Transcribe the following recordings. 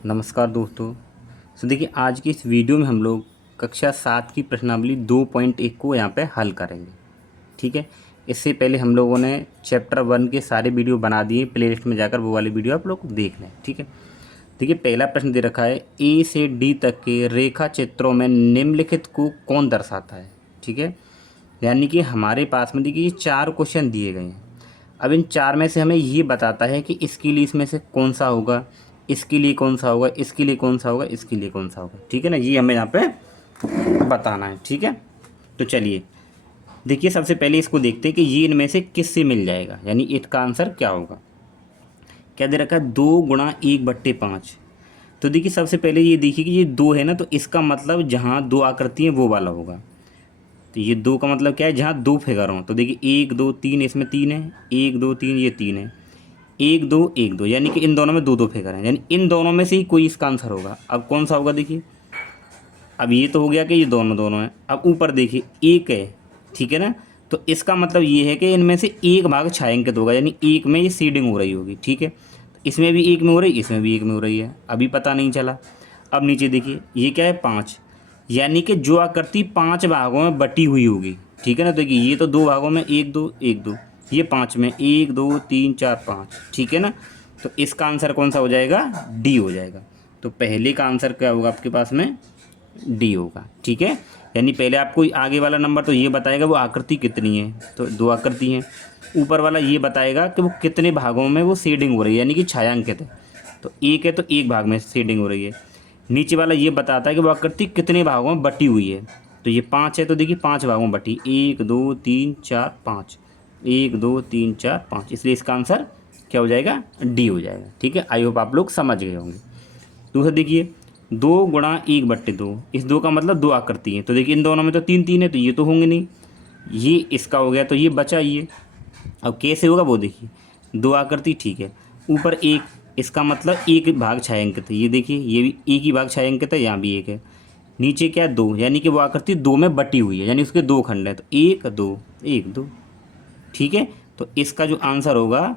नमस्कार दोस्तों। देखिए आज की इस वीडियो में हम लोग कक्षा 7 की प्रश्नावली 2.1 को यहाँ पे हल करेंगे। ठीक है, इससे पहले हम लोगों ने चैप्टर 1 के सारे वीडियो बना दिए, प्लेलिस्ट में जाकर वो वाली वीडियो आप लोग देख लें। ठीक है, देखिए पहला प्रश्न दे रखा है, ए से डी तक के रेखा चित्रों में निम्नलिखित को कौन दर्शाता है। ठीक है, यानी कि हमारे पास में देखिए ये 4 क्वेश्चन दिए गए हैं। अब इन 4 में से हमें ये बताता है कि इसके लिए इसमें से कौन सा होगा, इसके लिए कौन सा होगा, इसके लिए कौन सा होगा, इसके लिए कौन सा होगा। ठीक है ना, ये हमें यहाँ पे बताना है। ठीक है, तो चलिए देखिए सबसे पहले इसको देखते हैं कि ये इनमें से किससे मिल जाएगा, यानी इसका आंसर क्या होगा। क्या दे रखा है, 2 × 1/5। तो देखिए सबसे पहले ये देखिए कि ये 2 है ना, तो इसका मतलब जहाँ 2 आकृति हैं वो वाला होगा। तो ये 2 का मतलब क्या है, जहाँ 2 फिगर हों। तो देखिए 1 2 3, इसमें 3 है, 1 2 3, ये 3 है, 1 2 1 2, यानी कि इन दोनों में 2 2 फिगर हैं, यानी इन दोनों में से ही कोई इसका आंसर होगा। अब कौन सा होगा देखिए, अब ये तो हो गया कि ये दोनों दोनों हैं। अब ऊपर देखिए 1 है, ठीक है ना, तो इसका मतलब ये है कि इनमें से एक भाग छायांकित होगा, यानी एक में ये सीडिंग हो रही होगी। ठीक है, तो इसमें भी एक में हो रही, इसमें भी एक में हो रही है, अभी पता नहीं चला। अब नीचे देखिए ये क्या है, 5, यानी कि जो आकृति 5 भागों में बटी हुई होगी। ठीक है ना, तो देखिए ये तो 2 भागों में 1 2 1 2, ये 5 में 1 2 3 4 5। ठीक है ना, तो इसका आंसर कौन सा हो जाएगा, डी हो जाएगा। तो पहले का आंसर क्या होगा आपके पास में, डी होगा। ठीक है, यानी पहले आपको आगे वाला नंबर तो ये बताएगा वो आकृति कितनी है, तो 2 आकृति हैं। ऊपर वाला ये बताएगा कि वो कितने भागों में वो शेडिंग हो रही है, यानी कि छायांकित है। तो एक है तो एक भाग में शेडिंग हो रही है। नीचे वाला ये बताता है कि वो आकृति कितने भागों में बटी हुई है। तो ये 5 है, तो देखिए 5 भागों में बटी, 1 2 3 4 5, 1 2 3 4 5, इसलिए इसका आंसर क्या हो जाएगा, डी हो जाएगा। ठीक है, आई होप आप लोग समझ गए होंगे। दूसरा देखिए 2 × 1/2, इस 2 का मतलब 2 आकृति है। तो देखिए इन दोनों में तो 3 3 है, तो ये तो होंगे नहीं, ये इसका हो गया, तो ये बचा ये। अब कैसे होगा वो देखिए, 2 आकृति, ठीक है, ऊपर 1, इसका मतलब एक भाग छायांकित है। ये देखिए ये भी एक ही भाग छायांकित है, यहाँ भी एक है। नीचे क्या है, 2, यानी कि वो आकृति 2 में बटी हुई है, यानी उसके 2 खंड हैं, तो 1 2 1 2। ठीक है, तो इसका जो आंसर होगा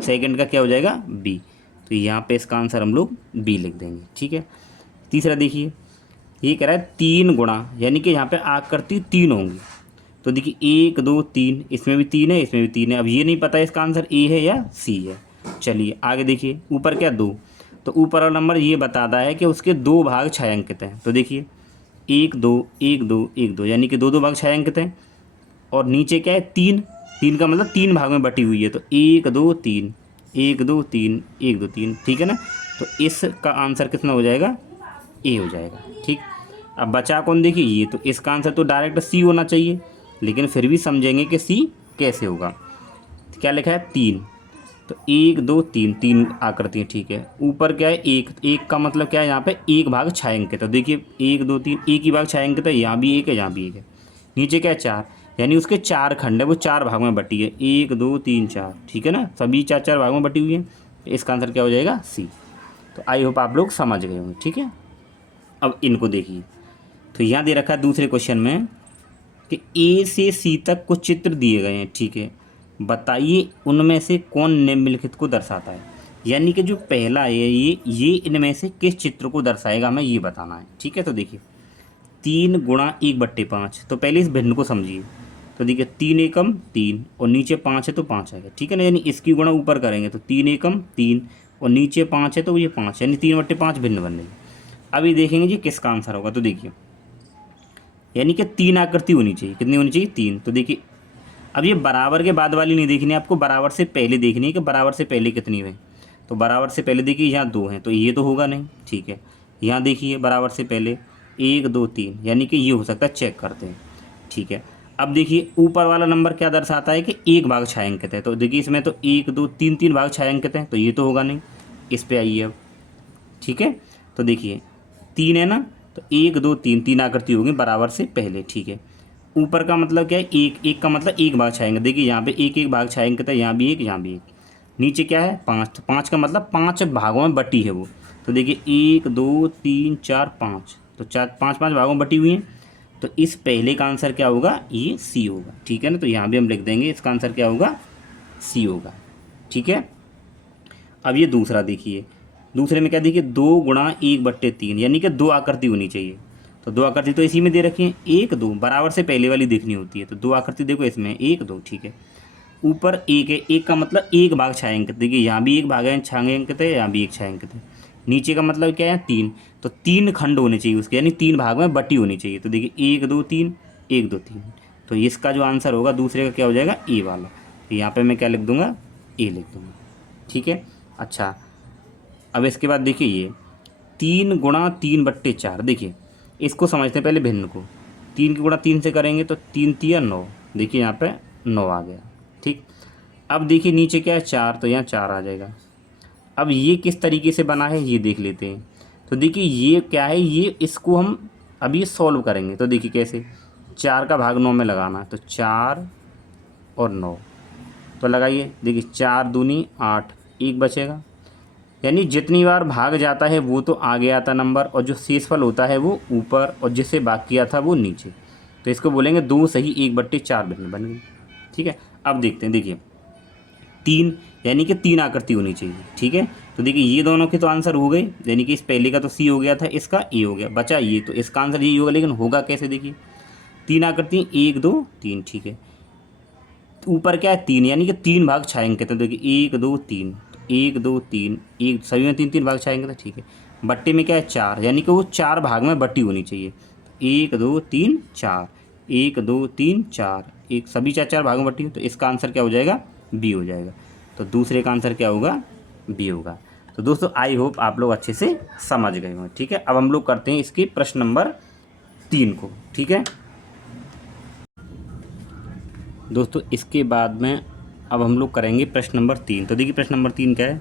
सेकंड का क्या हो जाएगा, बी। तो यहाँ पे इसका आंसर हम लोग बी लिख देंगे। ठीक है, तीसरा देखिए ये कह रहा है 3 × यानी कि यहाँ पे आकृति 3 होंगी। तो देखिए 1 2 3, इसमें भी 3 है, इसमें भी 3 है। अब ये नहीं पता है इसका आंसर ए है या सी है। चलिए आगे देखिए, ऊपर क्या 2, तो ऊपर वाला नंबर ये बताता है कि उसके 2 भाग छायांकित हैं। तो देखिए 1 2 1 2 1 2, यानी कि 2 2 भाग छायांकित हैं। और नीचे क्या है, 3, 3 का मतलब 3 भाग में बटी हुई है। तो 1 2 3 1 2 3 1 2 3। ठीक है ना, तो इसका आंसर कितना हो जाएगा, ए हो जाएगा। ठीक, अब बचा कौन देखिए ये, तो इसका आंसर तो डायरेक्ट सी होना चाहिए, लेकिन फिर भी समझेंगे कि सी कैसे होगा। तो क्या लिखा है, 3, तो 1 2 3, 3 आकृति है। ठीक है, ऊपर क्या है, 1, एक का मतलब क्या है, यहाँ पे एक भाग छायांकित है। तो देखिए 1 2 3, एक ही भाग छायांकित है, यहाँ भी एक है, यहाँ भी एक है। नीचे क्या है, 4, यानी उसके 4 खंड है, वो 4 भाग में बटी है, 1 2 3 4। ठीक है ना, सभी 4 4 भागों में बटी हुई है, तो इसका आंसर क्या हो जाएगा, सी। तो आई होप आप लोग समझ गए होंगे। ठीक है, अब इनको देखिए, तो यहाँ दे रखा है दूसरे क्वेश्चन में कि ए से सी तक कुछ चित्र दिए गए हैं। ठीक है, बताइए उनमें से कौन निम्नलिखित को दर्शाता है। यानी कि जो पहला है ये इनमें से किस चित्र को दर्शाएगा, हमें ये बताना है। ठीक है, तो देखिए 3 × 1/5, तो पहले इस भिन्न को समझिए। तो देखिए 3 एकम 3, और नीचे 5 है तो 5 आएगा। ठीक है ना, यानी इसकी गुणा ऊपर करेंगे तो 3 एकम 3, और नीचे 5 है तो ये 5, यानी 3/5 भिन्न बन रही। अभी देखेंगे जी किसका आंसर होगा। तो देखिए यानी कि 3 आकृति होनी चाहिए, कितनी होनी चाहिए, 3। तो देखिए अब ये बराबर के बाद वाली नहीं देखनी है आपको, बराबर से पहले देखनी है कि बराबर से पहले कितनी है। तो बराबर से पहले देखिए यहाँ 2 हैं, तो ये तो होगा नहीं। ठीक है, यहाँ देखिए बराबर से पहले 1 2 3, यानी कि ये हो सकता है, चेक करते हैं। ठीक है, अब देखिए ऊपर वाला नंबर क्या दर्शाता है कि एक भाग छायांकित है। तो देखिए इसमें तो 1 2 3 3 भाग छायांकित हैं, तो ये तो होगा नहीं। इस पे आइए अब। ठीक है, तो देखिए 3 है ना, तो 1 2 3, 3 आकृति होगी बराबर से पहले। ठीक है, ऊपर का मतलब क्या है, एक, एक का मतलब एक भाग छायांकित। देखिए यहाँ पे एक एक भाग छायांकित है, यहाँ भी एक, यहाँ भी एक। नीचे क्या है, 5, तो 5 का मतलब 5 भागों में बटी है वो। तो देखिए 1 2 3 4 5, तो 4 5 5 भागों में बटी हुई है। तो इस पहले का आंसर क्या होगा, ये सी होगा। ठीक है ना, तो यहाँ भी हम लिख देंगे इसका आंसर क्या होगा, सी होगा। ठीक है, अब ये दूसरा देखिए, दूसरे में क्या देखिए 2 × 1/3 यानी कि 2 आकृति होनी चाहिए। तो 2 आकृति तो इसी में दे रखी है, 1 2 बराबर से पहले वाली देखनी होती है। तो 2 आकृति देखो इसमें 1 2, ठीक है। ऊपर 1 है, 1 का मतलब 1 भाग छायांकित, देखिए यहाँ भी 1 भाग है छायांकित है, यहाँ भी 1 छायांकित है। नीचे का मतलब क्या है 3, तो 3 खंड होने चाहिए उसके, यानी 3 भाग में बटी होनी चाहिए। तो देखिए 1 2 3 1 2 3, तो इसका जो आंसर होगा दूसरे का क्या हो जाएगा ए वाला। तो यहाँ पे मैं क्या लिख दूंगा ए लिख दूंगा, ठीक है। अच्छा अब इसके बाद देखिए ये 3 × 3/4, देखिए इसको समझते हैं पहले भिन्न को। 3 की गुणा 3 से करेंगे तो 3 3 9, देखिए यहाँ पे 9 आ गया, ठीक। अब देखिए नीचे क्या है 4, तो यहाँ 4 आ जाएगा। अब ये किस तरीके से बना है ये देख लेते हैं। तो देखिए ये क्या है, ये इसको हम अभी सॉल्व करेंगे। तो देखिए कैसे, 4 का भाग 9 में लगाना है, तो 4 और 9 तो लगाइए। देखिए 4 दूनी 8, 1 बचेगा, यानी जितनी बार भाग जाता है वो तो आगे आता नंबर, और जो शेषफल होता है वो ऊपर, और जिससे भाग किया था वो नीचे। तो इसको बोलेंगे 2 सही 1/4 भिन्न बन गई, ठीक है। अब देखते हैं, देखिए 3 यानी कि 3 आकृति होनी चाहिए, ठीक है। तो देखिए ये दोनों के तो आंसर हो गए, यानी कि इस पहले का तो सी हो गया था, इसका ए हो गया, बचा ये, तो इसका आंसर यही होगा। लेकिन होगा कैसे, देखिए 3 आकृति 1 2 3, ठीक है। ऊपर क्या है 3, यानी कि 3 भाग छायांकित हैं। देखिए 1 2 3, 1 2 3 1, सभी में 3 3 भाग छायांकित है, ठीक है। बट्टे में क्या है 4, यानी कि वो 4 भाग में बटी होनी चाहिए। 1 2 3 4, 1 2 3 4, एक सभी 4 4 भागों में बटी, तो इसका आंसर क्या हो जाएगा बी हो जाएगा। तो दूसरे का आंसर क्या होगा बी होगा। तो दोस्तों आई होप आप लोग अच्छे से समझ गए हों, ठीक है। अब हम लोग करते हैं इसकी प्रश्न नंबर 3 को, ठीक है दोस्तों। इसके बाद में अब हम लोग करेंगे प्रश्न नंबर 3। तो देखिए प्रश्न नंबर 3 क्या है,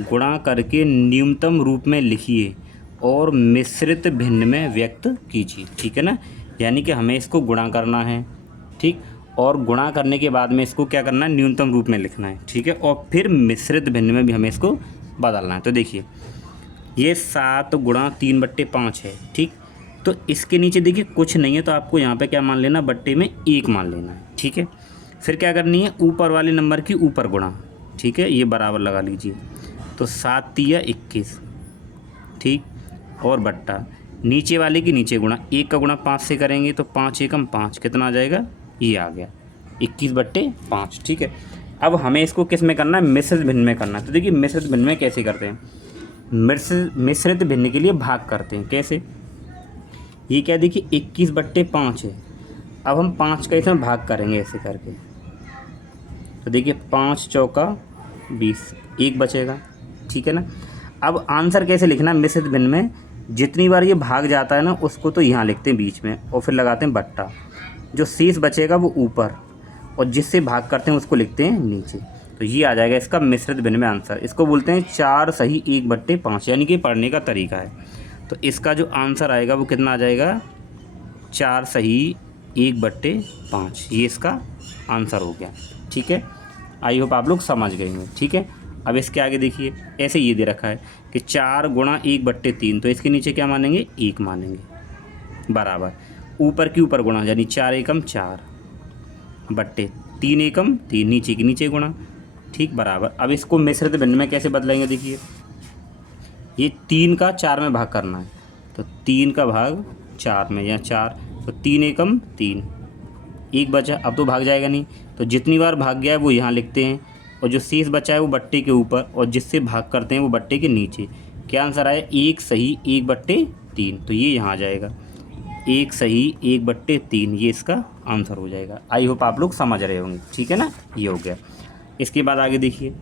गुणा करके न्यूनतम रूप में लिखिए और मिश्रित भिन्न में व्यक्त कीजिए, ठीक है ना। यानी कि हमें इसको गुणा करना है, ठीक, और गुणा करने के बाद में इसको क्या करना है न्यूनतम रूप में लिखना है, ठीक है, और फिर मिश्रित भिन्न में भी हमें इसको बदलना है। तो देखिए ये 7 × 3/5 है, ठीक। तो इसके नीचे देखिए कुछ नहीं है, तो आपको यहाँ पे क्या मान लेना, बट्टे में 1 मान लेना है, ठीक है। फिर क्या करनी है, ऊपर वाले नंबर की ऊपर गुणा, ठीक है, ये बराबर लगा लीजिए। तो 7 तिया 21, ठीक, और बट्टा नीचे वाले की नीचे गुणा, 1 का गुणा 5 से करेंगे तो 5 एकम 5, कितना आ जाएगा ये आ गया 21/5, ठीक है। अब हमें इसको किस में करना है, मिश्रित भिन्न में करना है। तो देखिए मिश्रित भिन्न में कैसे करते हैं, मिश्रित भिन्न के लिए भाग करते हैं, कैसे, ये क्या देखिए 21/5 है। अब हम 5 का इसमें भाग करेंगे ऐसे करके, तो देखिए 5 चौका 20, 1 बचेगा, ठीक है ना। अब आंसर कैसे लिखना है, मिश्रित भिन्न में जितनी बार ये भाग जाता है ना उसको तो यहाँ लिखते हैं बीच में, और फिर लगाते हैं बट्टा, जो शेष बचेगा वो ऊपर, और जिससे भाग करते हैं उसको लिखते हैं नीचे। तो ये आ जाएगा इसका मिश्रित भिन्न में आंसर। इसको बोलते हैं 4 सही 1/5, यानी कि पढ़ने का तरीका है। तो इसका जो आंसर आएगा वो कितना आ जाएगा 4 सही 1/5, ये इसका आंसर हो गया, ठीक है। आई होप आप लोग समझ गए होंगे, ठीक है। अब इसके आगे देखिए ऐसे ये दे रखा है कि 4 × 1/3, तो इसके नीचे क्या मानेंगे 1 मानेंगे, बराबर ऊपर की ऊपर गुणा, यानी 4 एकम 4 बट्टे 3 एकम 3, नीचे की नीचे गुणा, ठीक, बराबर। अब इसको मिश्रित भिन्न में कैसे बदलेंगे, देखिए ये 3 का 4 में भाग करना है, तो 3 का भाग 4 में, या 4, तो 3 एकम 3, 1 बचा, अब तो भाग जाएगा नहीं, तो जितनी बार भाग गया है वो यहाँ लिखते हैं, और जो शेष बचा है वो बट्टे के ऊपर, और जिससे भाग करते हैं वो बट्टे के नीचे। क्या आंसर आया 1 सही 1/3, तो ये यहाँ आ जाएगा 1 सही 1/3, ये इसका आंसर हो जाएगा। आई होप आप लोग समझ रहे होंगे, ठीक है ना, ये हो गया। इसके बाद आगे देखिए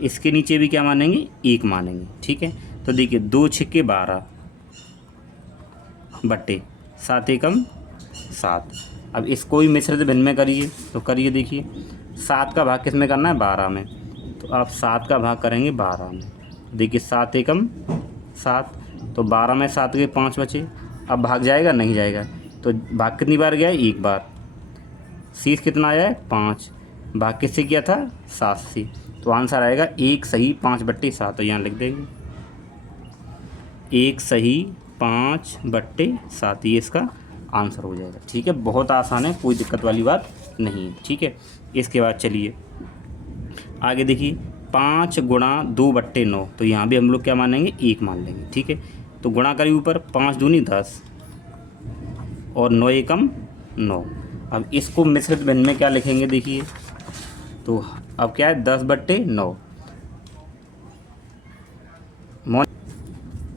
इसके नीचे भी क्या मानेंगे 1 मानेंगे, ठीक है। तो देखिए 2 छिक्के 12 बट्टे 7 एकम 7। अब इसको ही मिश्रित भिन्न में करिए, तो करिए, देखिए 7 का भाग किस में करना है 12 में, तो आप 7 का भाग करेंगे 12 में, देखिए 7 एकम 7, तो 12 में 7 के 5 बचे। अब भाग जाएगा नहीं जाएगा, तो भाग कितनी बार गया है 1 बार, शेष कितना आया है 5, भाग किससे किया था 7 से, तो आंसर आएगा 1 सही 5/7, तो यहाँ लिख देंगे 1 सही 5/7, ये इसका आंसर हो जाएगा, ठीक है। बहुत आसान है, कोई दिक्कत वाली बात नहीं है, ठीक है। इसके बाद चलिए आगे देखिए 5 गुणा 2/9, तो यहाँ भी हम लोग क्या मानेंगे, 1 मान लेंगे। ठीक है, तो गुणा करिए ऊपर, 5 दूनी 10 और 9 एकम 9। अब इसको मिश्रित भिन्न में क्या लिखेंगे देखिए, तो अब क्या है 10/9।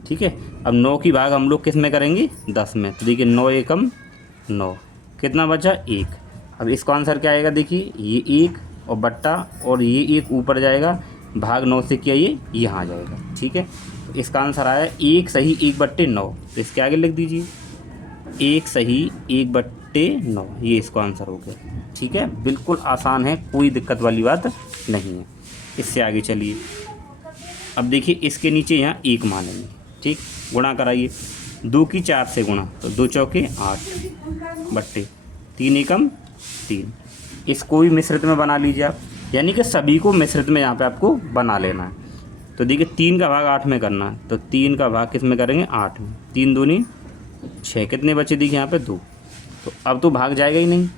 ठीक है, अब 9 की भाग हम लोग किस में करेंगे, 10 में, तो देखिए 9 एकम 9, कितना बचा 1। अब इसका आंसर क्या आएगा देखिए, ये 1 और बट्टा और ये 1 ऊपर जाएगा, भाग 9 से क्या ये यहाँ आ जाएगा। ठीक है, तो इसका आंसर आया 1 सही 1/9, तो इसके आगे लिख दीजिए 1 सही 1/9, ये इसका आंसर हो गया। ठीक है, बिल्कुल आसान है, कोई दिक्कत वाली बात नहीं है। इससे आगे चलिए, अब देखिए इसके नीचे यहाँ 1 मानेंगे। ठीक, गुणा कराइए, 2 की 4 से गुणा, तो 2 चौके 8 बट्टे 3 एकम 3। इसको भी मिश्रित में बना लीजिए आप, यानी कि सभी को मिश्रित में यहाँ पे आपको बना लेना है। तो देखिए 3 का भाग 8 में करना है, तो 3 का भाग किस में करेंगे, 8 में। 3 दूनी 6, कितने बचे देखिए यहाँ पे 2, तो अब तो भाग जाएगा ही नहीं,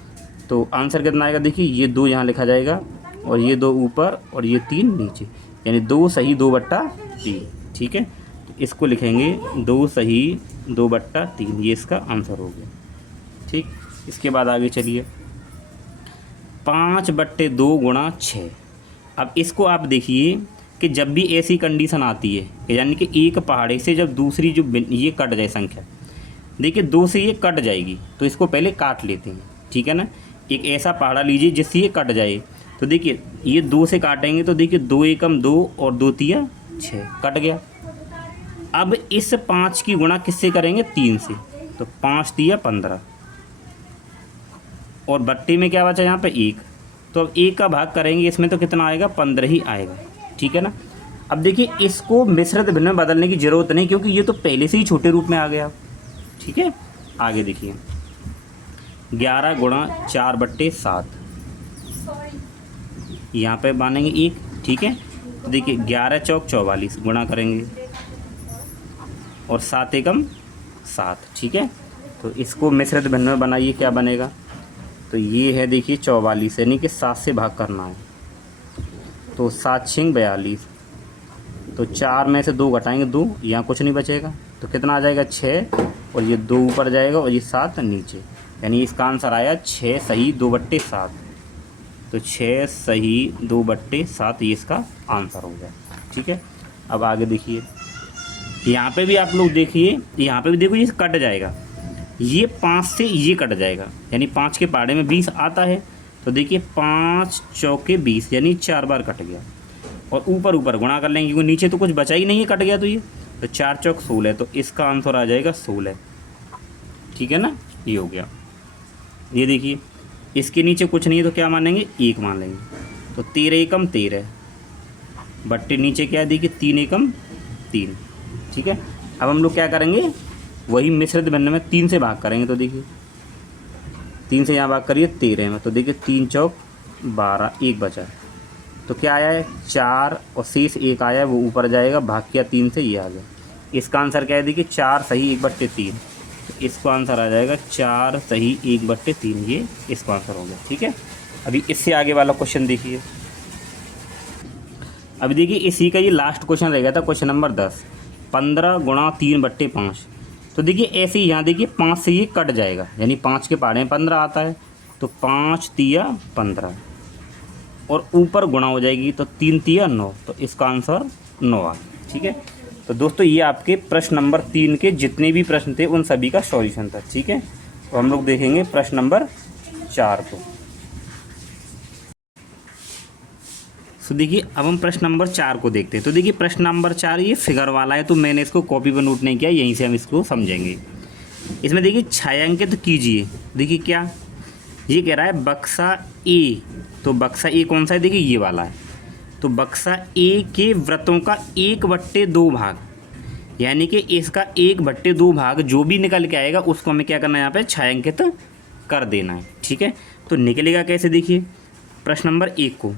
तो आंसर कितना आएगा देखिए, ये 2 यहाँ लिखा जाएगा और ये 2 ऊपर और ये 3 नीचे, यानी 2 सही 2/3। ठीक है, तो इसको लिखेंगे 2 सही 2/3, ये इसका आंसर हो गया। ठीक, इसके बाद आगे चलिए, 5/2 गुणा 6। अब इसको आप देखिए कि जब भी ऐसी कंडीशन आती है, यानी कि एक पहाड़े से जब दूसरी जो ये कट जाए संख्या, देखिए 2 से ये कट जाएगी, तो इसको पहले काट लेते हैं। ठीक है ना, एक ऐसा पहाड़ा लीजिए जिससे ये कट जाए, तो देखिए ये 2 से काटेंगे, तो देखिए 2 एकम 2 और 2 तिया 6, कट गया। अब इस 5 की गुणा किससे करेंगे, 3 से, तो 5 तिया 15 और बट्टे में क्या बचा यहाँ पे 1, तो अब 1 का भाग करेंगे इसमें, तो कितना आएगा, 15 ही आएगा। ठीक है ना, अब देखिए इसको मिश्रित भिन्न में बदलने की ज़रूरत नहीं, क्योंकि ये तो पहले से ही छोटे रूप में आ गया। ठीक है, आगे देखिए, 11 गुणा 4/7, यहाँ पे मानेंगे 1। ठीक है, तो देखिए 11 चौक 44 गुणा करेंगे और 7 एकम 7। ठीक है, तो इसको मिश्रित भिन्न में बनाइए, क्या बनेगा, तो ये है देखिए 44, यानी कि 7 से भाग करना है, तो 7 6 42, तो 4 में से 2 घटाएंगे 2, यहाँ कुछ नहीं बचेगा, तो कितना आ जाएगा 6 और ये 2 ऊपर जाएगा और ये 7 नीचे, यानी इसका आंसर आया 6 सही 2/7। तो 6 सही 2/7, ये इसका आंसर हो गया। ठीक है, अब आगे देखिए, यहाँ पे भी आप लोग देखिए, यहाँ पे भी देखो ये कट जाएगा, ये 5 से ये कट जाएगा, यानी 5 के पहाड़े में 20 आता है, तो देखिए 5 चौके 20, यानी 4 बार कट गया, और ऊपर ऊपर गुणा कर लेंगे क्योंकि नीचे तो कुछ बचा ही नहीं है, कट गया, तो ये तो 4 चौक 16, तो इसका आंसर आ जाएगा 16। ठीक है ना, ये हो गया। ये देखिए इसके नीचे कुछ नहीं है, तो क्या मानेंगे, 1 मान लेंगे, तो 13 एकम 13 बट्टे नीचे क्या है देखिए 3 एकम 3। ठीक है, अब हम लोग क्या करेंगे, वही मिश्रित भिन्न में 3 से भाग करेंगे, तो देखिए 3 से यहाँ भाग करिए 13 में, तो देखिए 3 चौक 12, 1 बचा, तो क्या आया है 4 और शेष 1 आया है, वो ऊपर जाएगा, भाग किया 3 से, ये आ गया। इसका आंसर क्या है देखिए 4 सही 1/3, तो इसका आंसर आ जाएगा 4 सही 1/3, ये इसका आंसर हो गया। ठीक है, अभी इससे आगे वाला क्वेश्चन देखिए, अभी देखिए इसी का ये लास्ट क्वेश्चन रह गया था, क्वेश्चन नंबर 10, 15 गुणा 3/5। तो देखिए ऐसे ही यहाँ देखिए 5 से ये कट जाएगा, यानी 5 के पहाड़े में 15 आता है, तो 5 तिया 15 और ऊपर गुणा हो जाएगी, तो 3 तिया 9, तो इसका आंसर 9 आ गया। ठीक है, तो दोस्तों ये आपके प्रश्न नंबर 3 के जितने भी प्रश्न थे उन सभी का सॉल्यूशन था। ठीक है, तो हम लोग देखेंगे प्रश्न नंबर 4 को। तो देखिए अब हम प्रश्न नंबर 4 को देखते हैं। तो देखिए प्रश्न नंबर 4 ये फिगर वाला है, तो मैंने इसको कॉपी पर नोट नहीं किया, यहीं से हम इसको समझेंगे। इसमें देखिए छायांकित कीजिए, देखिए क्या ये कह रहा है, बक्सा ए, तो बक्सा ए कौन सा है, देखिए ये वाला है, तो बक्सा ए के वृत्तों का 1/2 भाग, यानी कि इसका 1/2 भाग जो भी निकल के आएगा उसको हमें क्या करना है, यहाँ पे छायांकित कर देना है। ठीक है, तो निकलेगा कैसे, देखिए प्रश्न नंबर 1 को,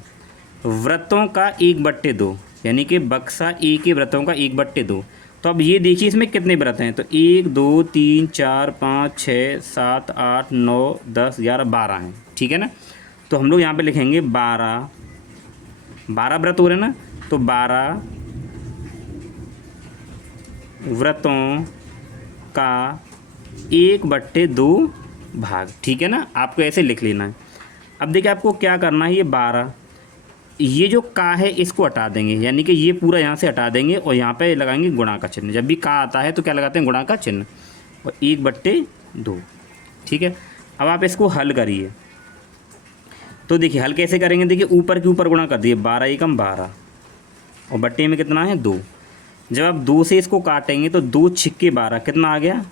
वृत्तों का 1/2, यानी कि बक्सा ए के वृत्तों का 1/2, तो अब ये देखिए इसमें कितने व्रत हैं, तो 1 2 3 4 5 6 7 8 9 10 11 12 हैं। ठीक है ना, तो हम लोग यहाँ पे लिखेंगे 12 व्रत हो रहे हैं ना, तो 12 व्रतों का 1/2 भाग, ठीक है ना। आपको ऐसे लिख लेना है। अब देखिए आपको क्या करना है, ये 12, ये जो का है इसको हटा देंगे, यानी कि ये पूरा यहाँ से हटा देंगे और यहाँ पे लगाएंगे गुणा का चिन्ह। जब भी का आता है तो क्या लगाते हैं, गुणा का चिन्ह, और 1/2, ठीक है। अब आप इसको हल करिए। तो देखिए हल कैसे करेंगे, देखिए ऊपर के ऊपर गुणा कर दिए, 12 एकम 12 और बट्टे में कितना है 2। जब आप 2 से इसको काटेंगे तो 2 छिक्के 12, कितना आ गया,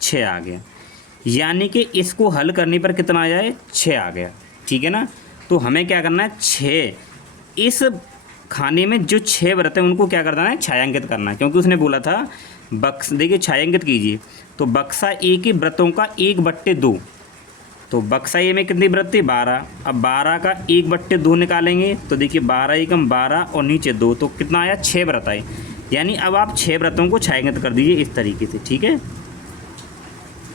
6 आ गया। यानी कि इसको हल करने पर कितना आ जाए, 6 आ गया, ठीक है ना। तो हमें क्या करना है, 6, इस खाने में जो 6 व्रत हैं उनको क्या करना है, छायांकित करना है, क्योंकि उसने बोला था देखिए छायांकित कीजिए। तो बक्सा ए के व्रतों का 1/2, तो बक्सा ए में कितने व्रत थे, 12। अब 12 का 1/2 निकालेंगे तो देखिए 12 एकम 12 और नीचे 2, तो कितना आया, 6 व्रत आए। यानी अब आप 6 व्रतों को छायांकित कर दीजिए इस तरीके से, ठीक है।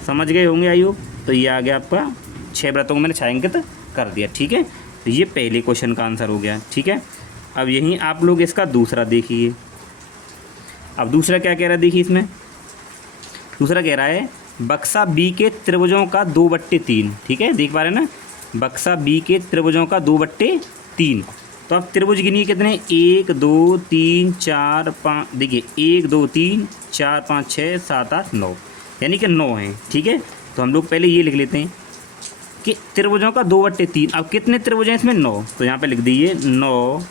समझ गए होंगे आई होप। तो ये आ गया आपका 6 व्रतों को मैंने छायांकित कर दिया, ठीक है। तो ये पहले क्वेश्चन का आंसर हो गया, ठीक है। अब यहीं आप लोग इसका दूसरा देखिए। अब दूसरा क्या कह रहा है, देखिए इसमें दूसरा कह रहा है बक्सा बी के त्रिभुजों का 2/3, ठीक है, देख पा रहे हैं ना, बक्सा बी के त्रिभुजों का 2/3। तो अब त्रिभुज गिनिए कितने, 1 2 3 4 5, देखिए 1 2 3 4 5 6 7 8 9, यानी कि 9 हैं, ठीक है। तो हम लोग पहले ये लिख लेते हैं कि त्रिभुजों का 2/3। अब कितने त्रिभुज हैं इसमें, 9, तो यहाँ पे लिख दीजिए 9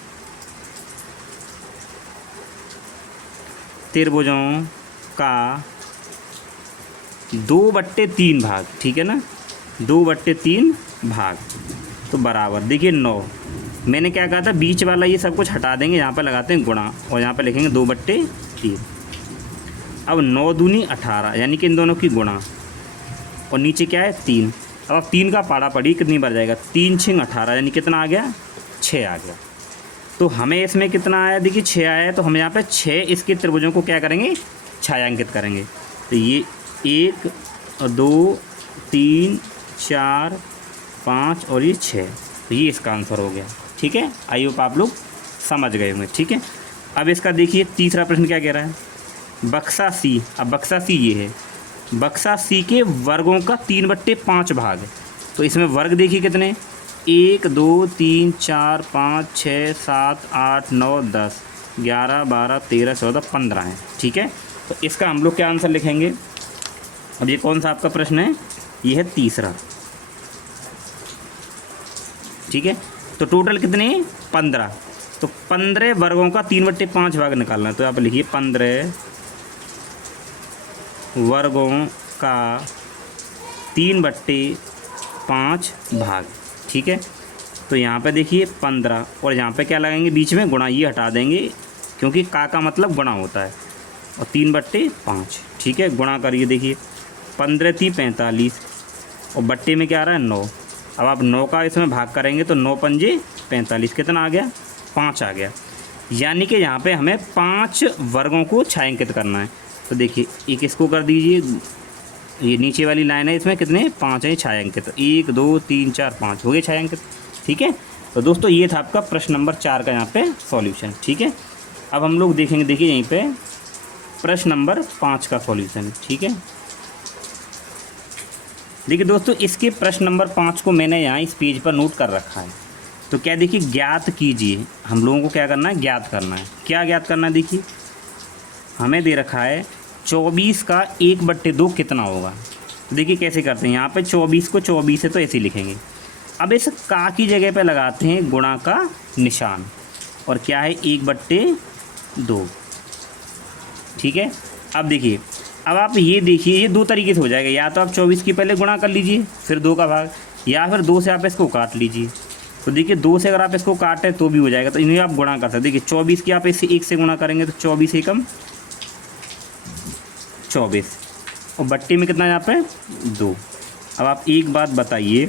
त्रिभुजों का 2/3 भाग, ठीक है ना, 2/3 भाग। तो बराबर देखिए 9, मैंने क्या कहा था, बीच वाला ये सब कुछ हटा देंगे, यहाँ पर लगाते हैं गुणा और यहाँ पर लिखेंगे 2/3। अब 9 दूनी 18, यानी कि इन दोनों की गुणा, और नीचे क्या है 3। अब आप 3 का पाड़ा पड़ी, कितनी बार जाएगा, 3 6 18, यानी कितना आ गया, 6 आ गया। तो हमें इसमें कितना आया, देखिए 6 आया है। तो हम यहाँ पे 6 इसके त्रिभुजों को क्या करेंगे, छायांकित करेंगे। तो ये 1 2 3 4 5 और ये 6, तो ये इसका आंसर हो गया, ठीक है। आई होप आप लोग समझ गए होंगे, ठीक है। अब इसका देखिए तीसरा प्रश्न क्या कह रहा है, बक्सा सी। अब बक्सा सी ये है, बक्सा सी के वर्गों का 3/5 भाग। तो इसमें वर्ग देखिए कितने, 1 2 3 4 5 6 7 8 9 10 11 12 13 14 15 हैं, ठीक है। तो इसका हम लोग क्या आंसर लिखेंगे। अब ये कौन सा आपका प्रश्न है, ये है तीसरा, ठीक है। तो टोटल कितने, 15। तो 15 वर्गों का 3/5 भाग निकालना है। तो आप लिखिए 15 वर्गों का 3/5 भाग, ठीक है। तो यहाँ पे देखिए 15 और यहाँ पे क्या लगाएंगे, बीच में गुणा, ये हटा देंगे क्योंकि का मतलब गुणा होता है, और 3/5, ठीक है। गुणा करिए, देखिए 15 × 45 और बट्टे में क्या आ रहा है 9। अब आप 9 का इसमें भाग करेंगे तो 9 पंजे 45, कितना आ गया, 5 आ गया। यानी कि यहाँ पे हमें 5 वर्गों को छायांकित करना है। तो देखिए एक इसको कर दीजिए, ये नीचे वाली लाइन है, इसमें कितने 5 हैं छायांकित, 1 2 3 4 5 हो गए छायांकित, ठीक है। तो दोस्तों ये था आपका प्रश्न नंबर 4 का यहाँ पे सॉल्यूशन, ठीक है। अब हम लोग देखेंगे, देखिए यहीं पे प्रश्न नंबर 5 का सॉल्यूशन, ठीक है। देखिए दोस्तों इसके प्रश्न नंबर 5 को मैंने यहाँ इस पेज पर नोट कर रखा है। तो क्या देखिए, ज्ञात कीजिए, हम लोगों को क्या करना है, ज्ञात करना है। क्या ज्ञात करना है, देखिए हमें दे रखा है 24 का 1/2 कितना होगा। तो देखिए कैसे करते हैं, यहाँ पे 24 को 24 है तो ऐसे लिखेंगे। अब इस का की जगह पे लगाते हैं गुणा का निशान, और क्या है 1/2, ठीक है। अब देखिए, अब आप ये देखिए, ये 2 तरीके से हो जाएगा, या तो आप 24 की पहले गुणा कर लीजिए फिर 2 का भाग, या फिर 2 से आप इसको काट लीजिए। तो देखिए 2 से अगर आप इसको काटें तो भी हो जाएगा, तो इन्हें आप गुणा कर सकते। देखिए 24 की आप इससे 1 से गुणा करेंगे तो 24 एकम 24, और बट्टी में कितना यहाँ पे 2। अब आप एक बात बताइए,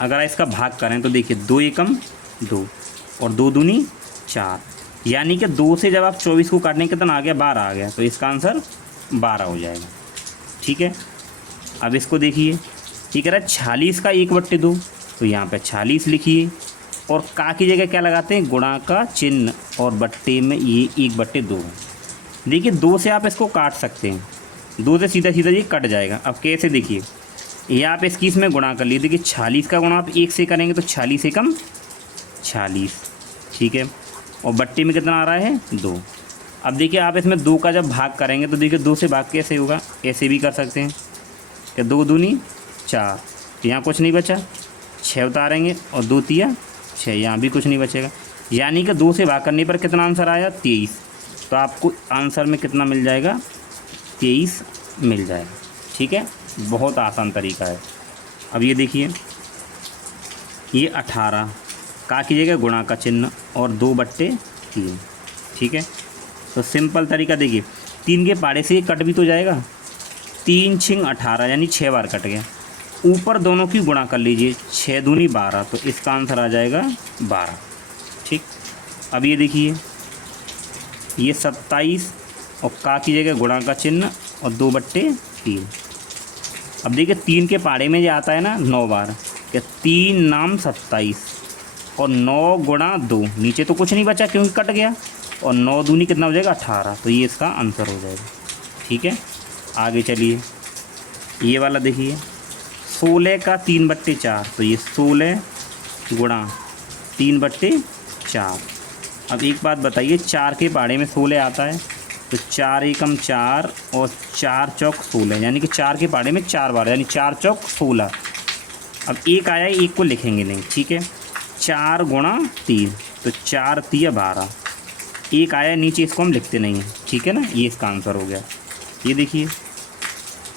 अगर इसका भाग करें तो देखिए 2 एकम 2 और 2 दूनी 4, यानी कि 2 से जब आप 24 को काटने कितना आ गया, 12 आ गया। तो इसका आंसर 12 हो जाएगा, ठीक है। अब इसको देखिए, ठीक है, 46 का 1/2, तो यहाँ पे 46 लिखिए, और का की जगह क्या लगाते हैं, गुणा का चिन्ह, और बट्टे में ये 1/2 है। देखिए 2 से आप इसको काट सकते हैं, 2 से सीधा सीधा ये कट जाएगा। अब कैसे, देखिए ये आप इसकी इसमें गुणा कर लीजिए। देखिए 46 का गुणा आप 1 से करेंगे तो 46 एकम 46, ठीक है। और बट्टे में कितना आ रहा है, 2। अब देखिए आप इसमें 2 का जब भाग करेंगे तो देखिए 2 से भाग कैसे होगा, ऐसे भी कर सकते हैं कि 2 दूनी 4, तो यहाँ कुछ नहीं बचा, 6 उतारेंगे और 2 तिया 6, यहाँ भी कुछ नहीं बचेगा। यानी कि 2 से भाग करने पर कितना आंसर आया, 23। तो आपको आंसर में कितना मिल जाएगा, 23 मिल जाएगा, ठीक है। बहुत आसान तरीका है। अब ये देखिए ये 18 का कीजिएगा गुणा का चिन्ह और 2/3, ठीक है। तो सिंपल तरीका देखिए, 3 के पाड़े से ये कट भी तो जाएगा, 3 छिंग 18 यानी 6 बार कट गया। ऊपर दोनों की गुणा कर लीजिए, 6 दूनी 12, तो इसका आंसर आ जाएगा 12, ठीक। अब ये देखिए ये 27 और का की जगह गुणा का चिन्ह और 2/3। अब देखिए 3 के पाड़े में ये आता है ना 9 बार, क्या 3 नाम 27 और 9 गुणा 2, नीचे तो कुछ नहीं बचा क्योंकि कट गया, और 9 दूनी कितना हो जाएगा, 18, तो ये इसका आंसर हो जाएगा, ठीक है। आगे चलिए ये वाला देखिए, 16 का 3/4, तो ये 16 गुणा 3/4। अब एक बात बताइए, 4 के पाड़े में 16 आता है, तो 4 एकम 4 और 4 चौक 16, यानी कि 4 के पाड़े में 4 बार, यानी 4 चौक 16। अब एक आया है, एक को लिखेंगे नहीं, ठीक है। 4 गुणा 3, तो 4 तिया 12, एक आया नीचे, इसको हम लिखते नहीं हैं, ठीक है ना, ये इसका आंसर हो गया। ये देखिए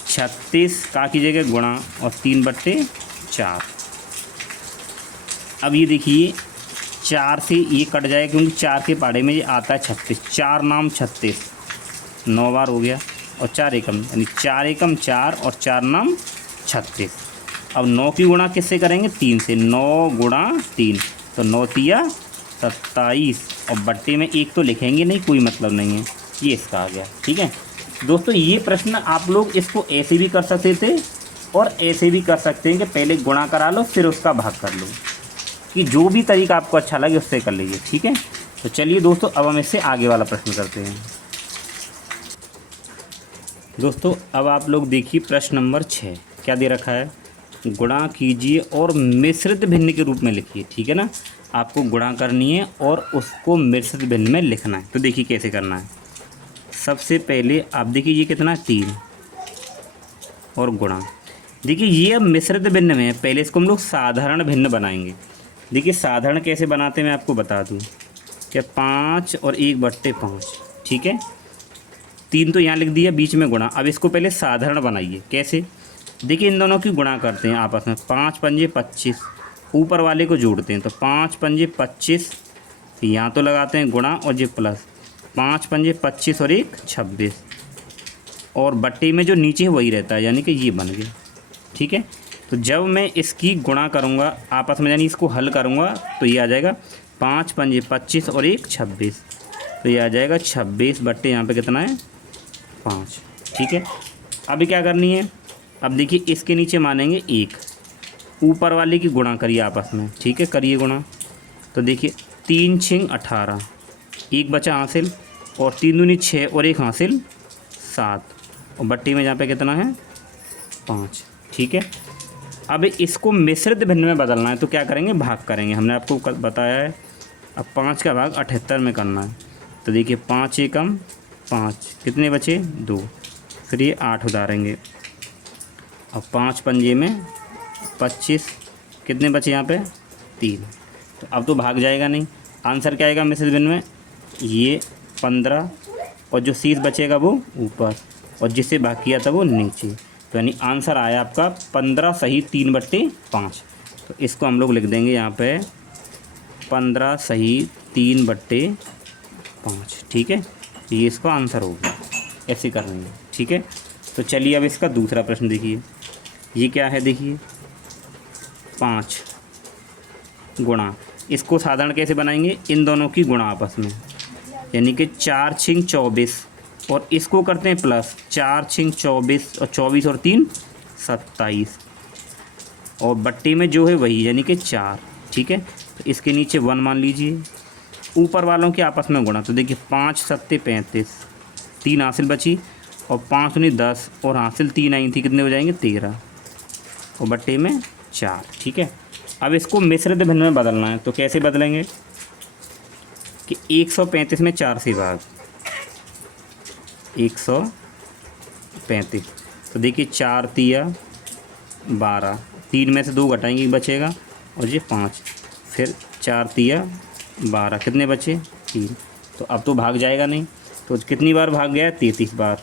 36 का की जगह गुणा और 3/4। अब ये देखिए 4 से ये कट जाएगा क्योंकि 4 के पाड़े में ये आता है 36, 4 नाम 36, 9 बार हो गया, और 4 एकम यानी 4 एकम 4 और 4 नाम 36। अब 9 की गुणा किससे करेंगे, 3 से, 9 गुणा 3, तो 9 तिया 27, और बट्टे में 1 तो लिखेंगे नहीं, कोई मतलब नहीं है, ये इसका आ गया, ठीक है। दोस्तों ये प्रश्न आप लोग इसको ऐसे भी कर सकते थे और ऐसे भी कर सकते हैं कि पहले गुणा करा लो फिर उसका भाग कर लो, कि जो भी तरीका आपको अच्छा लगे उससे कर लीजिए, ठीक है। तो चलिए दोस्तों अब हम इससे आगे वाला प्रश्न करते हैं। दोस्तों अब आप लोग देखिए प्रश्न नंबर 6 क्या दे रखा है, गुणा कीजिए और मिश्रित भिन्न के रूप में लिखिए, ठीक है ना। आपको गुणा करनी है और उसको मिश्रित भिन्न में लिखना है। तो देखिए कैसे करना है। सबसे पहले आप देखिए ये कितना है, 3 और गुणा, देखिए ये अब मिश्रित भिन्न में है, पहले इसको हम लोग साधारण भिन्न बनाएंगे। देखिए साधारण कैसे बनाते हैं मैं आपको बता दूं, क्या 5 और 1/5, ठीक है। 3 तो यहाँ लिख दिया, बीच में गुणा। अब इसको पहले साधारण बनाइए, कैसे, देखिए इन दोनों की गुणा करते हैं आपस में, 5 पंजे 25, ऊपर वाले को जोड़ते हैं, तो 5 पंजे 25, यहाँ तो लगाते हैं गुणा और ये प्लस, 5 पंजे 25 और 1 26, और बट्टे में जो नीचे है वही रहता है, यानी कि ये बन गया, ठीक है। तो जब मैं इसकी गुणा करूँगा आपस में, यानी इसको हल करूँगा, तो ये आ जाएगा 5 पंजे 25 और 1 26, तो ये आ जाएगा 26 बट्टे यहाँ पे कितना है 5, ठीक है। अभी क्या करनी है, अब देखिए इसके नीचे मानेंगे 1, ऊपर वाले की गुणा करिए आपस में, ठीक है, करिए गुणा। तो देखिए 3 छिंग 18, 1 बचा हासिल, और 3 दूनी 6 और 1 हासिल 7, और बट्टी में जहाँ पे कितना है 5, ठीक है। अब इसको मिश्रित भिन्न में बदलना है, तो क्या करेंगे, भाग करेंगे, हमने आपको बताया है। अब 5 का भाग 78 में करना है, तो देखिए 5 एकम 5, कितने बचे 2, फिर ये 8 उतारेंगे, अब 5 पंजे में 25, कितने बचे यहाँ पे 3, तो अब तो भाग जाएगा नहीं, आंसर क्या आएगा मिश्रित भिन्न में, ये 15, और जो शेष बचेगा वो ऊपर, और जिससे भाग किया था वो नीचे, तो यानी आंसर आया आपका 15 सही 3/5। तो इसको हम लोग लिख देंगे यहाँ पे 15 सही 3/5, ठीक है। ये इसका आंसर होगा, ऐसे करेंगे, ठीक है। तो चलिए अब इसका दूसरा प्रश्न देखिए, ये क्या है, देखिए 5 गुणा, इसको साधारण कैसे बनाएंगे, इन दोनों की गुणा आपस में, यानी कि 4 छिंग 24, और इसको करते हैं प्लस, 4 छिंग 24 और 24 और 3 27, और बट्टी में जो है वही यानी कि 4, ठीक है। तो इसके नीचे 1 मान लीजिए, ऊपर वालों के आपस में गुणा। तो देखिए 5 सत्ते 35, 3 हासिल बची और 5 दूनी 10 और हासिल 3 आई थी, कितने हो जाएंगे 13 और बट्टे में 4। ठीक है, अब इसको मिश्रित भिन्न में बदलना है। तो कैसे बदलेंगे कि 135 में 4 से भाग, 135। तो देखिए 4 तिया 12, 3 में से 2 घटाएंगे बचेगा और ये 5, फिर 4 तिया 12, कितने बचे 3। तो अब तो भाग जाएगा नहीं, तो कितनी बार भाग गया 33 बार,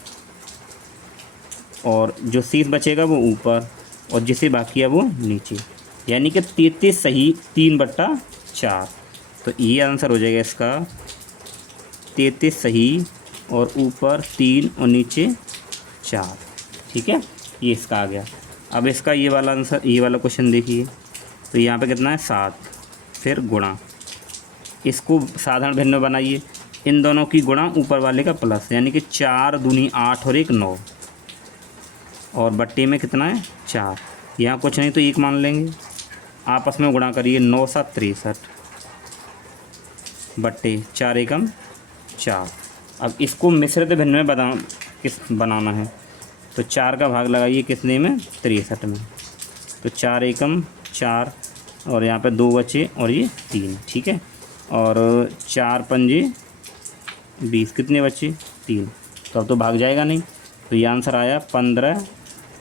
और जो शेष बचेगा वो ऊपर और जिसे भाग किया वो नीचे, यानी कि 33 सही 3/4। तो ये आंसर हो जाएगा इसका 33 सही और ऊपर 3 और नीचे 4। ठीक है, ये इसका आ गया। अब इसका ये वाला आंसर, ये वाला क्वेश्चन देखिए। तो यहाँ पे कितना है 7, फिर गुणा, इसको साधारण भिन्न में बनाइए, इन दोनों की गुणा ऊपर वाले का प्लस, यानी कि 4 दूनी 8 और 1 9 और बट्टे में कितना है 4। यहाँ कुछ नहीं तो 1 मान लेंगे, आपस में गुणा करिए, 9 7 63 बट्टे 4 एकम 4। अब इसको मिश्रित भिन्न में बनाना है। तो 4 का भाग लगाइए किसने में 63 में। तो 4 एकम 4 और यहाँ पे 2 बचे और ये 3। ठीक है, और 4 पंजे 20, कितने बचे 3। तो अब तो भाग जाएगा नहीं, तो ये आंसर आया 15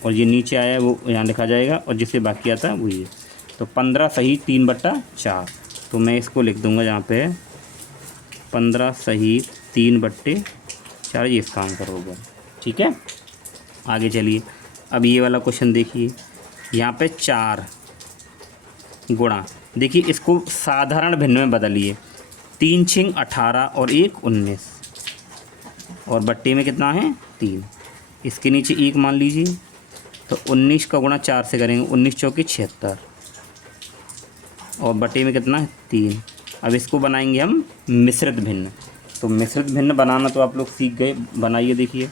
और ये नीचे आया वो यहाँ लिखा जाएगा और जिसे बाकी आता है वो ये। तो 15 सही 3/4। तो मैं इसको लिख दूँगा यहाँ पे 15 सही 3/4, ये इसका आंसर होगा। ठीक है, आगे चलिए। अब ये वाला क्वेश्चन देखिए, यहाँ पे 4 गुणा, देखिए इसको साधारण भिन्न में बदलिए, 3 6 18 और 1 19 और बट्टे में कितना है 3, इसके नीचे 1 मान लीजिए। तो 19 का गुणा 4 से करेंगे, 19 चौके 76 और बट्टे में कितना है 3। अब इसको बनाएंगे हम मिश्रित भिन्न। तो मिश्रित भिन्न बनाना तो आप लोग सीख गए, बनाइए। देखिए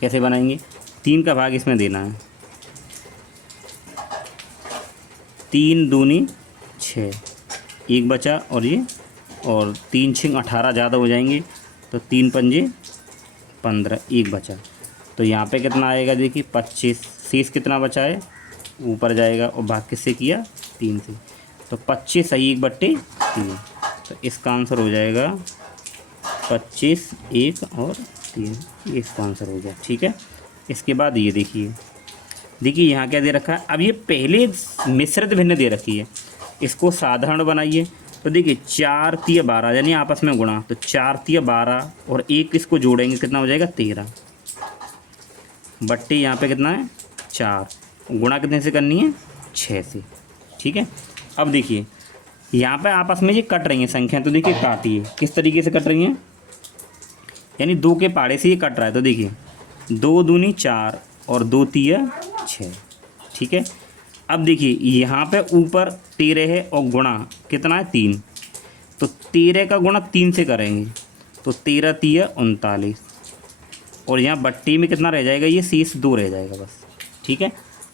कैसे बनाएंगे, 3 का भाग इसमें देना है, 3 दूनी 6, 1 बचा और ये, और 3 6 18 ज़्यादा हो जाएंगे, तो 3 पंजे 15, 1 बचा। तो यहाँ पे कितना आएगा देखिए 25, शेष कितना बचा है ऊपर जाएगा और भाग किससे किया 3 से। तो 25 सही 1/3। तो इसका आंसर हो जाएगा 25 1 और 3, ये इसका आंसर हो गया। ठीक है, इसके बाद ये देखिए यहाँ क्या दे रखा है। अब ये पहले मिश्रित भिन्न दे रखी है, इसको साधारण बनाइए। तो देखिए 4 तिया 12 यानी आपस में गुणा, तो 4 तिया 12 और 1 इसको जोड़ेंगे कितना हो जाएगा 13 बट्टे यहाँ पे कितना है 4, गुणा कितने से करनी है 6 से। ठीक है, अब देखिए यहाँ पे आपस में ये कट रही हैं संख्या। तो देखिए काटिए किस तरीके से कट रही हैं, यानी 2 के पाड़े से ये कट रहा है। तो देखिए 2 दूनी 4 और 2 तिया 6। ठीक है, अब देखिए यहाँ पे ऊपर 13 है और गुणा कितना है 3, तो 13 का गुणा 3 से करेंगे, तो 13 तिया 39 और यहाँ बट्टी में कितना रह जाएगा, ये शेष 2 रह जाएगा बस। ठीक है,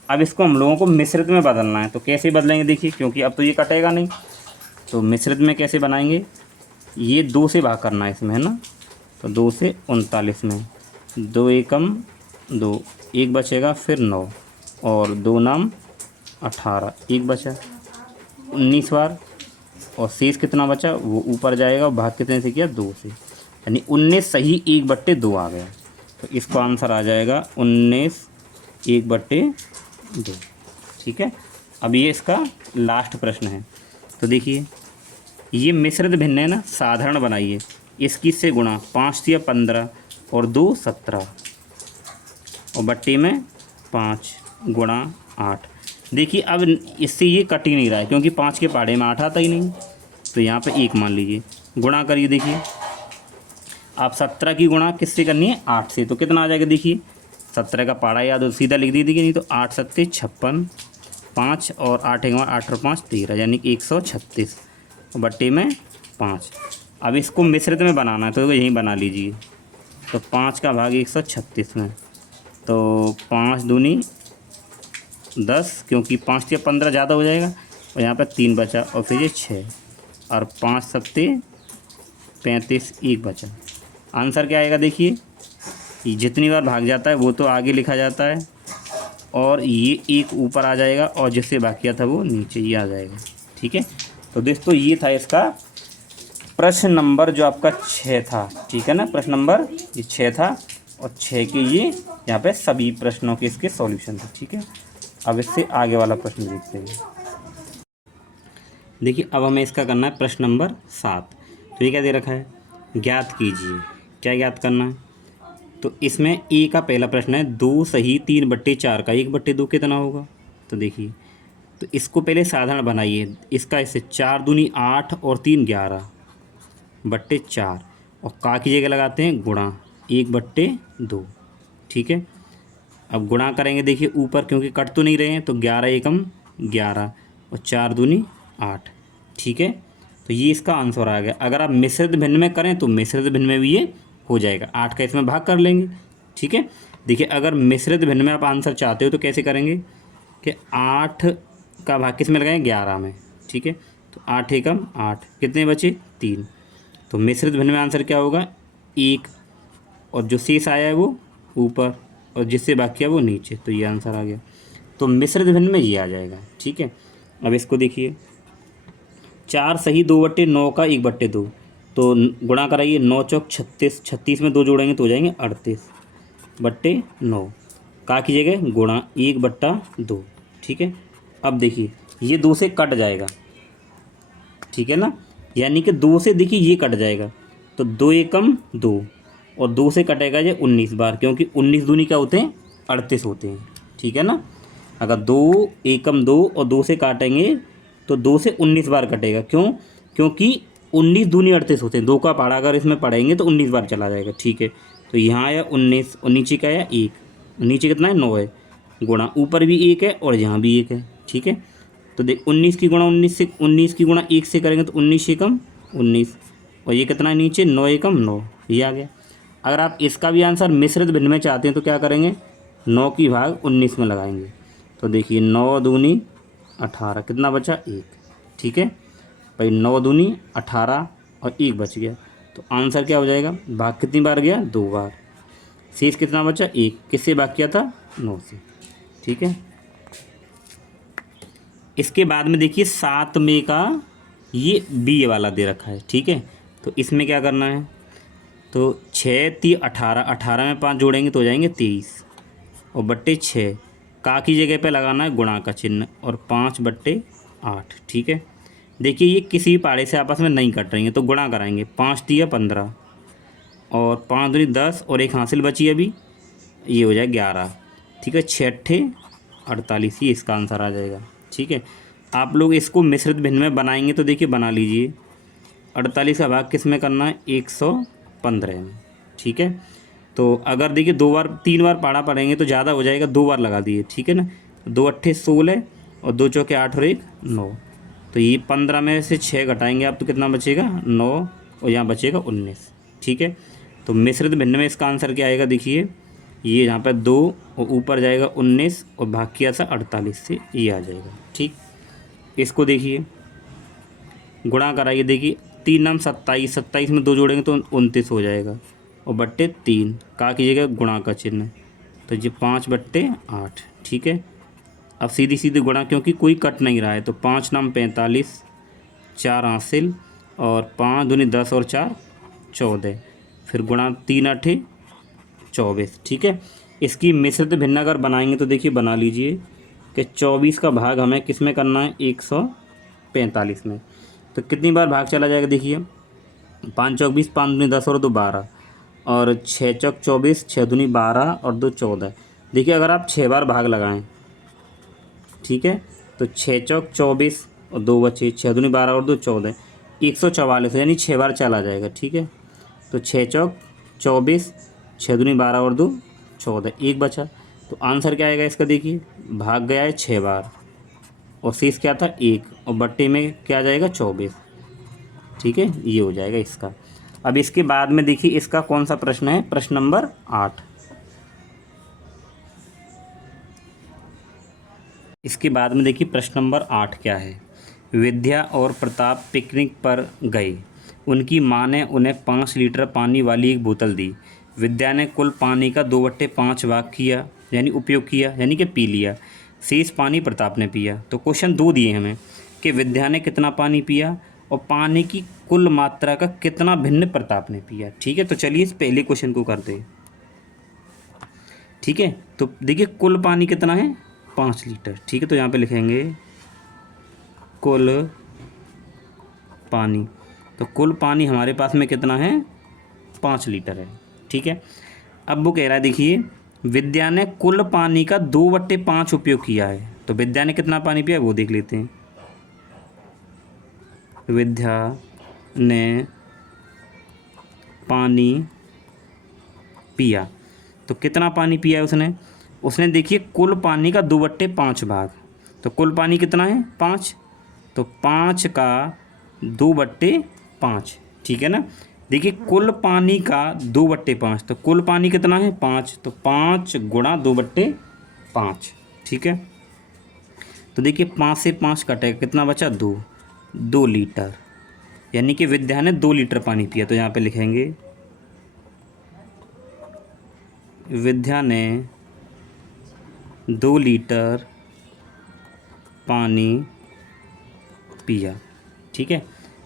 अब इसको हम लोगों को मिश्रित में बदलना है। तो कैसे बदलेंगे देखिए, क्योंकि अब तो ये कटेगा नहीं, तो मिश्रित में कैसे बनाएंगे, ये 2 से भाग करना है इसमें, है ना। तो 2 से 39 में 2 एकम 2, 1 बचेगा, फिर 9 और 2 नाम 18, 1 बचा 19 बार और शेष कितना बचा वो ऊपर जाएगा और भाग कितने से किया 2 से, यानी 19 सही 1/2 आ गया। तो इसका आंसर आ जाएगा 19 1/2। ठीक है, अब ये इसका लास्ट प्रश्न है। तो देखिए ये मिश्रित भिन्न है ना, साधारण बनाइए, इसकी से गुणा 5 तिया 15 और 2 17 और बट्टे में 5 गुणा 8। देखिए अब इससे ये कट ही नहीं रहा है, क्योंकि 5 के पाड़े में 8 आता ही नहीं। तो यहाँ पे 1 मान लीजिए, गुणा करिए। देखिए आप 17 की गुणा किससे करनी है 8 से, तो कितना आ जाएगा देखिए 17 का पाड़ा याद हो सीधा लिख दीजिए, नहीं तो 8 सत्ते 56, 5 और 8 एक 8 और 5 13, यानी कि 136 बट्टे में 5। अब इसको मिश्रित में बनाना है तो यहीं बना लीजिए। तो 5 का भाग 136 में, तो 5 दूनी 10, क्योंकि 5 या 15 ज़्यादा हो जाएगा, और यहाँ पर 3 बचा और फिर ये 6 और 5 सत्ते 35, 1 बचा। आंसर क्या आएगा देखिए, ये जितनी बार भाग जाता है वो तो आगे लिखा जाता है और ये एक ऊपर आ जाएगा और जिससे बाकी था वो नीचे ही आ जाएगा। ठीक है, तो दोस्तों ये था इसका प्रश्न नंबर जो आपका 6 था। ठीक है ना, प्रश्न नंबर ये 6 था और 6 के ये यहाँ पे सभी प्रश्नों के इसके सॉल्यूशन थे। ठीक है, अब इससे आगे वाला प्रश्न देखते हैं। देखिए अब हमें इसका करना है प्रश्न नंबर 7। तो ये क्या दे रखा है, ज्ञात कीजिए। क्या ज्ञात करना है, तो इसमें ए का पहला प्रश्न है 2 सही 3/4 का 1/2 कितना होगा। तो देखिए, तो इसको पहले साधारण बनाइए, इसका इससे 4 दूनी 8 और 3 11/4 और का की जगह लगाते हैं गुणा 1/2। ठीक है, अब गुणा करेंगे देखिए ऊपर क्योंकि कट तो नहीं रहे हैं, तो 11 एकम 11 और 4 दूनी 8। ठीक है, तो ये इसका आंसर आ गया। अगर आप मिश्रित भिन्न में करें तो मिश्रित भिन्न में भी ये हो जाएगा, 8 का इसमें भाग कर लेंगे। ठीक है, देखिए अगर मिश्रित भिन्न में आप आंसर चाहते हो तो कैसे करेंगे कि 8 का भाग किस में लगाएं, 11 में। ठीक है, तो 8 एकम 8, कितने बचे 3। तो मिश्रित भिन्न में आंसर क्या होगा 1 और जो शेष आया है वो ऊपर और जिससे बाकी है वो नीचे, तो ये आंसर आ गया। तो मिश्रित भिन्न में ये आ जाएगा। ठीक है, अब इसको देखिए 4 सही 2/9 का 1/2, तो गुणा कराइए 9 चौक 36, 36 में 2 जोड़ेंगे तो हो जाएंगे 38/9। का की जगह गुणा 1/2। ठीक है, अब देखिए ये 2 से कट जाएगा। ठीक है ना, यानी कि 2 से देखिए ये कट जाएगा, तो 2 एकम 2 और 2 से कटेगा ये 19 बार, क्योंकि 19 दूनी क्या होते हैं 38 होते हैं। ठीक है ना, अगर 2 एकम 2 और 2 से काटेंगे तो 2 से 19 बार कटेगा। क्यों, क्योंकि 19 दूनी 38 होते हैं, 2 का पहाड़ा अगर इसमें पढ़ेंगे तो 19 बार चला जाएगा। ठीक है, तो यहाँ आया 19 और नीचे क्या आया 1, नीचे कितना है 9 है, गुणा ऊपर भी 1 है और यहाँ भी 1 है। ठीक है, तो देख 19 की गुणा 19 से 19 की गुणा 1 से करेंगे तो 19 एकम 19 और ये कितना है नीचे 9 एकम 9, ये आ गया। अगर आप इसका भी आंसर मिश्रित भिन्न में चाहते हैं तो क्या करेंगे, 9 की भाग 19 में लगाएंगे, तो देखिए 9 दूनी 18, कितना बचा 1। ठीक है भाई, 9 दूनी 18 और 1 बच गया, तो आंसर क्या हो जाएगा, भाग कितनी बार गया 2 बार, शेष कितना बचा 1, किससे भाग किया था 9 से। ठीक है, इसके बाद में देखिए 7 में का ये बी वाला दे रखा है। ठीक है, तो इसमें क्या करना है, तो 6 × 3 = 18, 18 में 5 जोड़ेंगे तो हो जाएंगे 23 और बट्टे 6, का की जगह पे लगाना है गुणा का चिन्ह और 5/8। ठीक है, देखिए ये किसी पाड़े से आपस में नहीं कट रही हैं तो गुणा कराएंगे, 5 × 3 = 15 और 5 दूनी 10 और एक हासिल बची अभी, ये हो जाए 11। ठीक है, 6 × 8 = 48, ये इसका आंसर आ जाएगा। ठीक है, आप लोग इसको मिश्रित भिन्न में बनाएंगे तो देखिए बना लीजिए, 48 का भाग किस में करना है 115 में। ठीक है, तो अगर देखिए 2 बार 3 बार पाड़ा पढ़ेंगे तो ज़्यादा हो जाएगा, 2 बार लगा दिए। ठीक है ना, 2 अट्ठे 16 और 2 चौके 8 और 1 9, तो ये 15 में से 6 घटाएंगे आप तो कितना बचेगा 9 और यहाँ बचेगा 19। ठीक है, तो मिश्रित भिन्न में इसका आंसर क्या आएगा, देखिए ये यहाँ पर 2 और ऊपर जाएगा 19 और भाग किया था 48 से, ये आ जाएगा। ठीक, इसको देखिए गुणा कराइए, देखिए 3 नाम 27, 27 में 2 जोड़ेंगे तो 29 हो जाएगा और बट्टे 3, का कीजिएगा गुणा का चिन्ह, तो ये 5/8। ठीक है, अब सीधी सीधी गुणा क्योंकि कोई कट नहीं रहा है, तो 5 नाम 45, 4 हासिल और 5 दूनी 10 और 4 14, फिर गुणा 3 × 8 = 24। ठीक है, इसकी मिश्रित भिन्न अगर बनाएंगे तो देखिए बना लीजिए कि 24 का भाग हमें किस में करना है 145 में, तो कितनी बार भाग चला जाएगा, देखिए 5 चौक 20, 5 दूनी 10 और 2 12 और 6 चौक 24, 6 दूनी 12 और 2 14। देखिए अगर आप 6 बार भाग लगाएं, ठीक है, तो 6 चौक 24 और 2 बचे, 6 दूनी 12 और 2 14, 144 यानी 6 बार चला जाएगा। ठीक है, तो 6 चौक 24, 6 दूनी 12 और 2 14, 1 बचा, तो आंसर क्या आएगा इसका, देखिए भाग गया है 6 बार और शेष क्या था 1 और बट्टे में क्या जाएगा 24। ठीक है, ये हो जाएगा इसका। अब इसके बाद में देखिए इसका कौन सा प्रश्न है, प्रश्न नंबर 8। इसके बाद में देखिए प्रश्न नंबर 8 क्या है, विद्या और प्रताप पिकनिक पर गए। उनकी माँ ने उन्हें 5 लीटर पानी वाली एक बोतल दी। विद्या ने कुल पानी का 2/5 भाग किया, यानी उपयोग किया, यानी कि पी लिया। शेष पानी प्रताप ने पिया। तो क्वेश्चन 2 दिए हमें कि विद्या ने कितना पानी पिया और पानी की कुल मात्रा का कितना भिन्न प्रताप ने पिया। ठीक है, तो चलिए इस पहले क्वेश्चन को करते हैं। ठीक है, तो देखिए कुल पानी कितना है 5 लीटर। ठीक है, तो यहाँ पे लिखेंगे कुल पानी। तो कुल पानी हमारे पास में कितना है 5 लीटर है। ठीक है, अब वो कह रहा है देखिए विद्या ने कुल पानी का 2/5 उपयोग किया है। तो विद्या ने कितना पानी पिया वो देख लेते हैं। विद्या ने पानी पिया, तो कितना पानी पिया है उसने देखिए कुल पानी का 2/5 भाग। तो कुल पानी कितना है 5, तो 5 का 2/5। ठीक है ना, देखिए कुल पानी का 2/5, तो कुल पानी कितना है 5, तो 5 गुणा 2/5। ठीक है, तो देखिए 5 से 5 कटेगा, कितना बचा 2 लीटर, यानी कि विद्या ने 2 लीटर पानी पिया। तो यहाँ पे लिखेंगे विद्या ने 2 लीटर पानी पिया। ठीक है,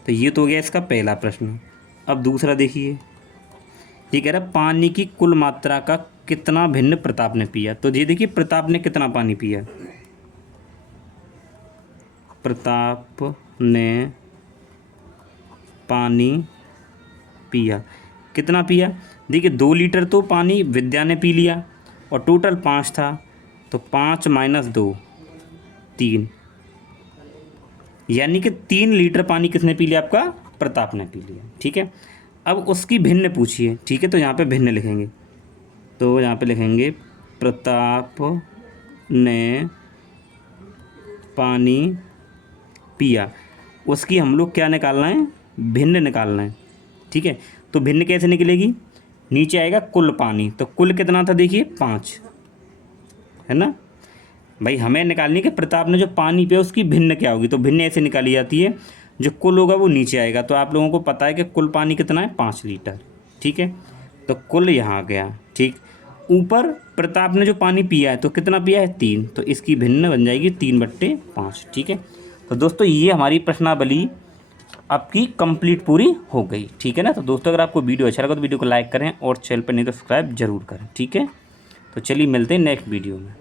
तो ये तो हो गया इसका पहला प्रश्न। अब दूसरा देखिए, ये कह रहा है पानी की कुल मात्रा का कितना भिन्न प्रताप ने पिया। तो ये देखिए प्रताप ने कितना पानी पिया, प्रताप ने पानी पिया, कितना पिया, देखिए 2 लीटर तो पानी विद्या ने पी लिया और टोटल 5 था, तो 5 - 2 3, यानी कि 3 लीटर पानी किसने पी लिया आपका प्रताप ने पी लिया। ठीक है, अब उसकी भिन्न पूछिए। ठीक है, तो यहाँ पे भिन्न लिखेंगे, तो यहाँ पे लिखेंगे प्रताप ने पानी पिया, उसकी हम लोग क्या निकालना है भिन्न निकालना है। ठीक है, तो भिन्न कैसे निकलेगी, नीचे आएगा कुल पानी, तो कुल कितना था देखिए 5 है ना भाई, हमें निकालनी है कि प्रताप ने जो पानी पिया उसकी भिन्न क्या होगी। तो भिन्न ऐसे निकाली जाती है, जो कुल होगा वो नीचे आएगा। तो आप लोगों को पता है कि कुल पानी कितना है 5 लीटर। ठीक है, तो कुल यहाँ आ गया। ठीक, ऊपर प्रताप ने जो पानी पिया है तो कितना पिया है 3, तो इसकी भिन्न बन जाएगी 3/5। ठीक है, तो दोस्तों ये हमारी प्रश्नावली आपकी कंप्लीट पूरी हो गई। ठीक है ना, तो दोस्तों अगर आपको वीडियो अच्छा लगा तो वीडियो को लाइक करें और चैनल पर नहीं तो सब्सक्राइब जरूर करें। ठीक है, तो चलिए मिलते हैं नेक्स्ट वीडियो में।